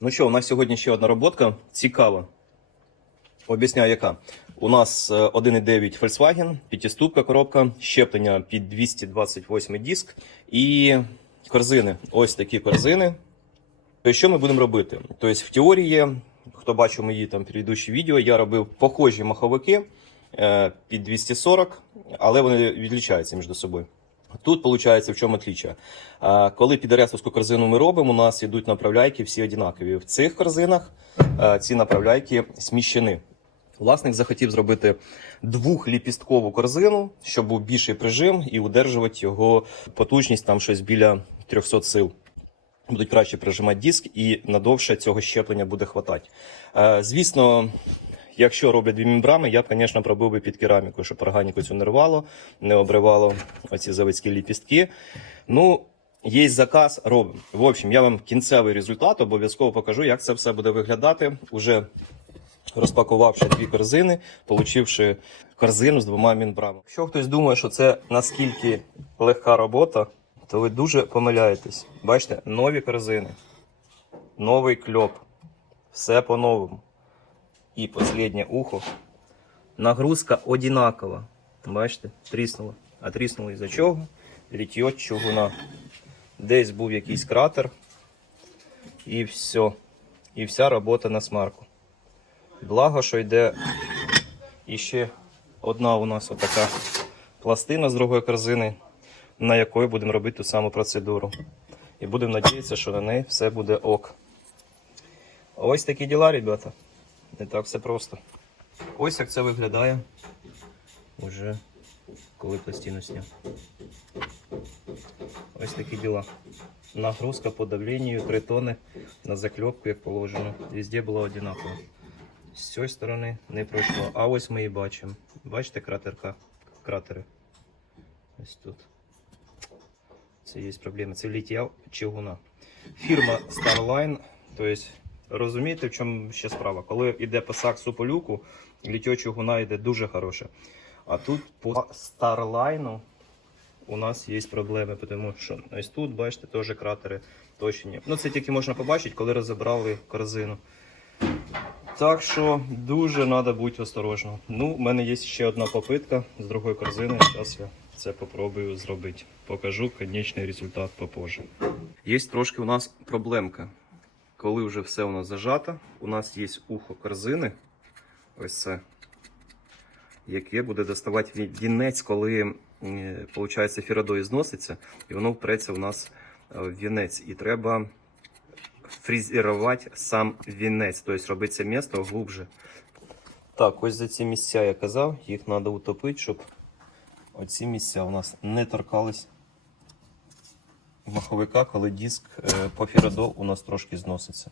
Ну що, у нас сьогодні ще одна роботка. Цікава. Об'ясняю, яка. У нас е, 1.9 Volkswagen, п'ятиступка коробка, щеплення під 228 диск і корзини. Ось такі корзини. То що ми будемо робити? Тобто, в теорії, хто бачив мої там предыдущі відео, я робив похожі маховики е, під 240, але вони відлічаються між собою. Тут виходить, в чому отличие. А, Коли підаресовську корзину ми робимо, у нас йдуть направляйки всі однакові. В цих корзинах ці направляйки сміщені. Власник захотів зробити двохліпісткову корзину, щоб був більший прижим і удержувати його потужність там щось біля 300 сил. Будуть краще прижимати диск і надовше цього щеплення буде хватати. Звісно, якщо роблять дві мембрами, я б, звісно, пробив би під кераміку, щоб органіку цю не рвало, не обривало оці заводські ліпістки. Ну, є заказ, робимо. В общем, я вам кінцевий результат обов'язково покажу, як це все буде виглядати. Уже розпакувавши дві корзини, получивши корзину з двома мембрамами. Якщо хтось думає, що це наскільки легка робота, то ви дуже помиляєтесь. Бачите, нові корзини, новий кльоп, все по-новому. І останнє ухо. Нагрузка одинакова. Бачите, тріснула. А тріснула із-за чого? Літьо чугуна. Десь був якийсь кратер. І все. І вся робота на смарку. Благо, що йде іще одна у нас отака пластина з другої корзини, на якої будемо робити ту саму процедуру. І будемо надіятися, що на неї все буде ок. Ось такі діла, ребята. Не так все просто. Ось як це виглядає. Уже коли пластину сняв. Ось такі діла. Нагрузка по давленню 3 тони на закльопку, як положено. Везде була одинакова. З цієї сторони не пройшло. А ось ми і бачимо. Бачите кратерка? Кратери. Ось тут. Це є проблема. Це літія чигуна. Фірма Starline. Тобто, розумієте, в чому ще справа? Коли йде по саксу по люку, літьо чугуна йде дуже хороше. А тут по Starline у нас є проблеми, тому що ось тут, бачите, теж кратери точені. Ну, це тільки можна побачити, коли розібрали корзину. Так що дуже треба бути осторожним. Ну, в мене є ще одна попитка з другої корзини. Зараз я це попробую зробити. Покажу конечний результат попозже. Є трошки у нас проблемка. Коли вже все нас зажато, у нас є ухо корзини. Ось це. Яке буде доставати вінець, коли виходить, фірадой зноситься, і воно впреться у нас е, в вінець. І треба фрезерувати сам вінець, тобто робити це місто глубже. Так, ось за ці місця я казав, їх треба утопити, щоб оці місця у нас не торкались маховика, коли диск е, по фірадо у нас трошки зноситься.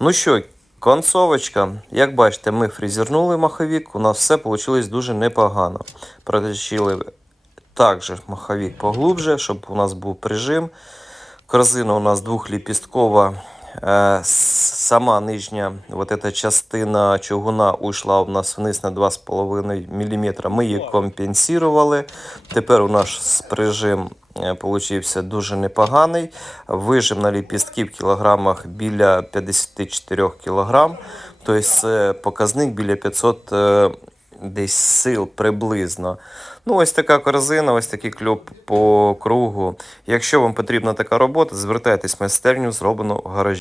Ну що, концовочка. Як бачите, ми фрезернули маховик, у нас все вийшло дуже непогано. Протащили також маховик поглубже, щоб у нас був прижим. Корзина у нас двохліпісткова. Е, Сама нижня вот эта частина чугуна ушла у нас вниз на 2,5 мм. Ми її компенсували. Тепер у нас прижим получився дуже непоганий. Вижим на ліпістки в кілограмах біля 54 кілограм. Тобто це показник біля 500 е, десь сил приблизно. Ну, ось така корзина, ось такий кльоп по кругу. Якщо вам потрібна така робота, звертайтесь в майстерню, зроблено в гаражі.